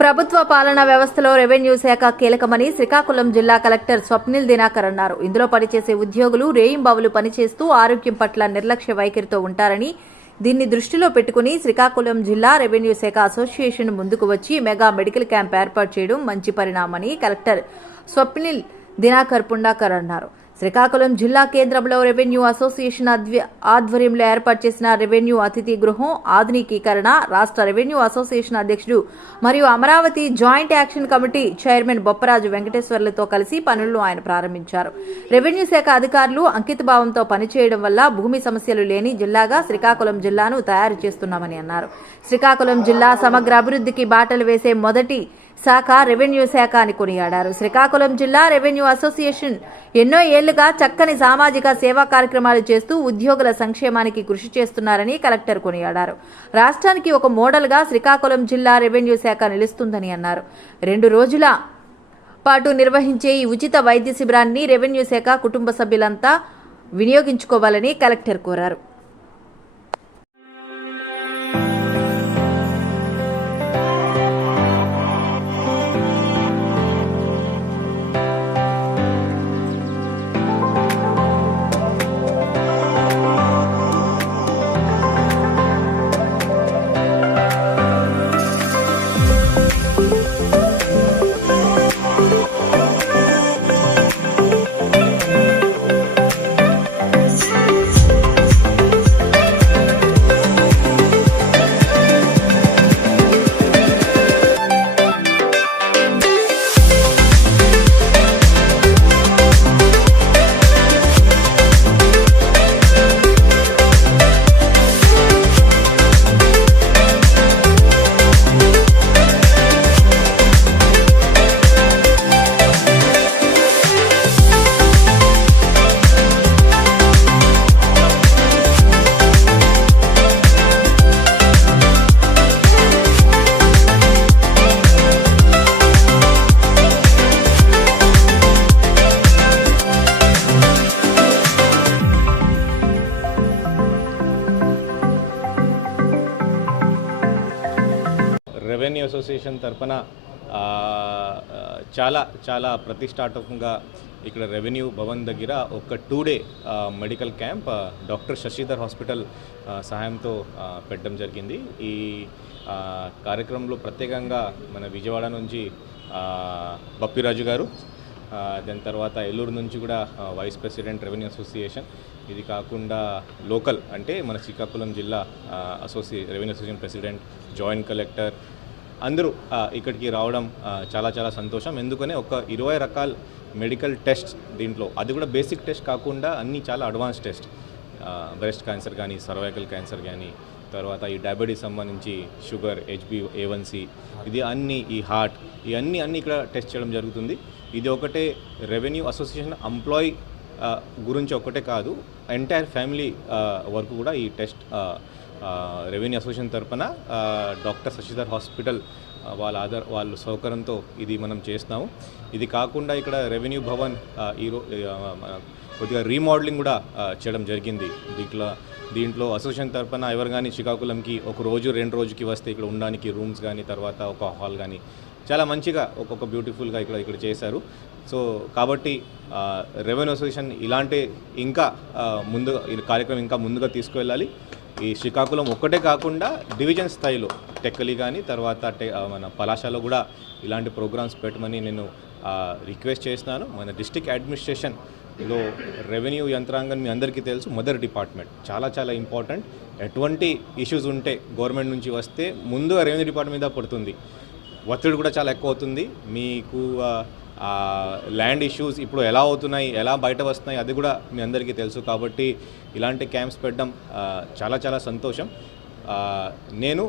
ప్రభుత్వ పాలనా వ్యవస్థలో రెవెన్యూ శాఖ కీలకమని శ్రీకాకుళం జిల్లా కలెక్టర్ స్వప్నిల్ దినాకర్ అన్నారు. ఇందులో పనిచేసే ఉద్యోగులు రేయింబావులు పనిచేస్తూ ఆరోగ్యం పట్ల నిర్లక్ష్య వైఖరితో ఉంటారని దీన్ని దృష్టిలో పెట్టుకుని శ్రీకాకుళం జిల్లా రెవెన్యూ శాఖ అసోసియేషన్ ముందుకు వచ్చి మెగా మెడికల్ క్యాంప్ ఏర్పాటు చేయడం మంచి పరిణామని కలెక్టర్ స్వప్నిల్ దినాకర్ పుండాకర్ అన్నారు. శ్రీకాకుళం జిల్లా కేంద్రంలో రెవెన్యూ అసోసియేషన్ ఆధ్వర్యంలో ఏర్పాటు చేసిన రెవెన్యూ అతిథి గృహం ఆధునికీకరణ రాష్ట్ర రెవెన్యూ అసోసియేషన్ అధ్యక్షుడు మరియు Amaravati joint action committee chairman Bopparaju వెంకటేశ్వర్లతో కలిసి పనులను ఆయన ప్రారంభించారు. రెవెన్యూ శాఖ అధికారులు అంకితభావంతో పనిచేయడం వల్ల భూమి సమస్యలు లేని జిల్లాగా శ్రీకాకుళం జిల్లాను తయారు చేస్తున్నామని అన్నారు. శ్రీకాకుళం జిల్లా సమగ్ర అభివృద్ధికి బాటలు వేసే మొదటి శాఖ రెవెన్యూ శాఖ అని కొనియాడారు. శ్రీకాకుళం జిల్లా రెవెన్యూ అసోసియేషన్ ఎన్నో ఏళ్ళుగా చక్కని సామాజిక సేవా కార్యక్రమాలు చేస్తూ ఉద్యోగుల సంక్షేమానికి కృషి చేస్తున్నారని కలెక్టర్ కొనియాడారు. రాష్ట్రానికి ఒక మోడల్గా శ్రీకాకుళం జిల్లా రెవెన్యూ శాఖ నిలుస్తుందని అన్నారు. రెండు రోజుల పాటు నిర్వహించే ఈ ఉచిత వైద్య శిబిరాన్ని రెవెన్యూ శాఖ కుటుంబ సభ్యులంతా వినియోగించుకోవాలని కలెక్టర్ కోరారు. రెవెన్యూ తరఫున తరపున చాలా చాలా ప్రతిష్టాత్మకంగా ఇక్కడ రెవెన్యూ భవన్ దగ్గర ఒక two day medical camp doctor Shashidhar hospital సహాయంతో పెట్టడం జరిగింది. ఈ కార్యక్రమంలో ప్రత్యేకంగా మన విజయవాడ నుంచి బప్పిరాజు గారు దాని తర్వాత ఏలూరు నుంచి కూడా వైస్ ప్రెసిడెంట్ రెవెన్యూ అసోసియేషన్. ఇది కాకుండా లోకల్ అంటే మన శ్రీకాకుళం జిల్లా అసోసియే revenue association president joint collector అందరూ ఇక్కడికి రావడం చాలా చాలా సంతోషం. ఎందుకనే ఒక ఇరవై రకాల మెడికల్ టెస్ట్ దీంట్లో. అది కూడా బేసిక్ టెస్ట్ కాకుండా అన్నీ చాలా అడ్వాన్స్ టెస్ట్. బ్రెస్ట్ క్యాన్సర్ కానీ సర్వైకల్ క్యాన్సర్ కానీ తర్వాత ఈ డయాబెటీస్ సంబంధించి షుగర్ హెచ్బి ఏవన్సీ ఇది అన్ని ఈ హార్ట్ ఇవన్నీ అన్నీ ఇక్కడ టెస్ట్ చేయడం జరుగుతుంది. ఇది ఒకటే రెవెన్యూ అసోసియేషన్ ఎంప్లాయీ గురించి ఒకటే కాదు ఎంటైర్ ఫ్యామిలీ వరకు కూడా ఈ టెస్ట్ రెవెన్యూ అసోసియేషన్ తరపున డాక్టర్ శశిధర్ హాస్పిటల్ వాళ్ళ ఆధార్ వాళ్ళ సౌకర్యంతో ఇది మనం చేస్తున్నాము. ఇది కాకుండా ఇక్కడ రెవెన్యూ భవన్ ఈరో కొద్దిగా రీమోడలింగ్ కూడా చేయడం జరిగింది. దీంట్లో దీంట్లో అసోసియేషన్ తరపున ఎవరు కానీ శ్రీకాకుళంకి ఒక రోజు రెండు రోజుకి వస్తే ఇక్కడ ఉండడానికి రూమ్స్ కానీ తర్వాత ఒక హాల్ కానీ చాలా మంచిగా ఒక్కొక్క బ్యూటిఫుల్గా ఇక్కడ ఇక్కడ చేశారు. సో కాబట్టి రెవెన్యూ అసోసియేషన్ ఇలాంటి ఇంకా ముందుగా ఈ కార్యక్రమం ఇంకా ముందుగా తీసుకువెళ్ళాలి. ఈ శ్రీకాకుళం ఒక్కటే కాకుండా డివిజన్ స్థాయిలో టెక్కలి కానీ తర్వాత మన పలాశాలో కూడా ఇలాంటి ప్రోగ్రామ్స్ పెట్టమని నేను రిక్వెస్ట్ చేస్తున్నాను. మన డిస్టిక్ అడ్మినిస్ట్రేషన్లో రెవెన్యూ యంత్రాంగం మీ అందరికీ తెలుసు మదర్ డిపార్ట్మెంట్. చాలా చాలా ఇంపార్టెంట్. ఎటువంటి ఇష్యూస్ ఉంటే గవర్నమెంట్ నుంచి వస్తే ముందుగా రెవెన్యూ డిపార్ట్మెంట్ మీద పడుతుంది. ఒత్తిడి కూడా చాలా ఎక్కువ అవుతుంది. మీకు ల్యాండ్ ఇష్యూస్ ఇప్పుడు ఎలా అవుతున్నాయి ఎలా బయట వస్తున్నాయి అది కూడా మీ అందరికీ తెలుసు కాబట్టి ఇలాంటి క్యాంప్స్ పెట్టడం చాలా చాలా సంతోషం. నేను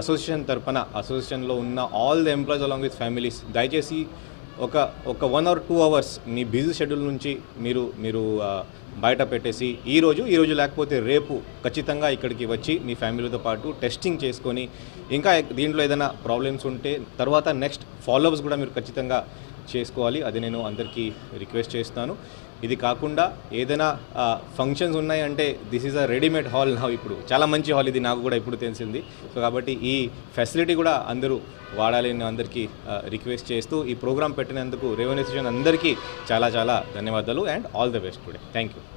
అసోసియేషన్ తరపున అసోసియేషన్లో ఉన్న all the employees along with families దయచేసి ఒక ఒక వన్ ఆర్ టూ అవర్స్ మీ బిజీ షెడ్యూల్ నుంచి మీరు మీరు బయట పెట్టేసి ఈరోజు ఈరోజు లేకపోతే రేపు ఖచ్చితంగా ఇక్కడికి వచ్చి మీ ఫ్యామిలీతో పాటు టెస్టింగ్ చేసుకొని ఇంకా దీంట్లో ఏదైనా ప్రాబ్లమ్స్ ఉంటే తర్వాత నెక్స్ట్ ఫాలోఅప్స్ కూడా మీరు ఖచ్చితంగా చేసుకోవాలి. అది నేను అందరికీ రిక్వెస్ట్ చేస్తాను. ఇది కాకుండా ఏదైనా ఫంక్షన్స్ ఉన్నాయంటే this is a readymade hall నా ఇప్పుడు. చాలా మంచి హాల్ ఇది నాకు కూడా ఇప్పుడు తెలిసింది. సో కాబట్టి ఈ ఫెసిలిటీ కూడా అందరూ వాడాలి అని అందరికీ రిక్వెస్ట్ చేస్తూ ఈ ప్రోగ్రామ్ పెట్టినందుకు రెవెన్యూ స్టేషన్ అందరికీ చాలా చాలా ధన్యవాదాలు and all the best today thank you